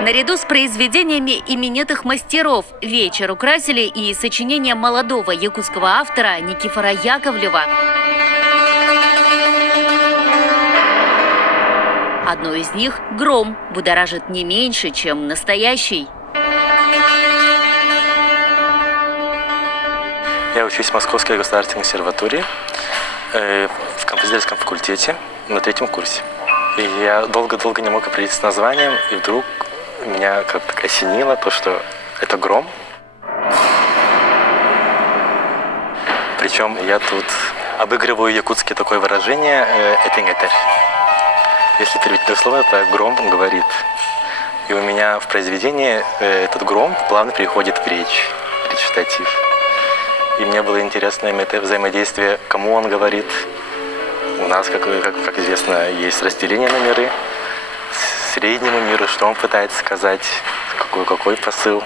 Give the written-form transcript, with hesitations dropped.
Наряду с произведениями именитых мастеров вечер украсили и сочинения молодого якутского автора Никифора Яковлева. Одно из них «Гром» будоражит не меньше, чем настоящий. Я учусь в Московской государственной консерватории в композиторском факультете на 3-м курсе. И я долго-долго не мог определиться с названием, и вдруг меня как-то осенило то, что это гром. Причем я тут обыгрываю якутское такое выражение «этингетер». Если перевести дословно, это «гром говорит». И у меня в произведении этот гром плавно переходит в речитатив. И мне было интересно это взаимодействие, кому он говорит. У нас, как известно, есть разделение на миры. Среднему миру, что он пытается сказать, какой посыл.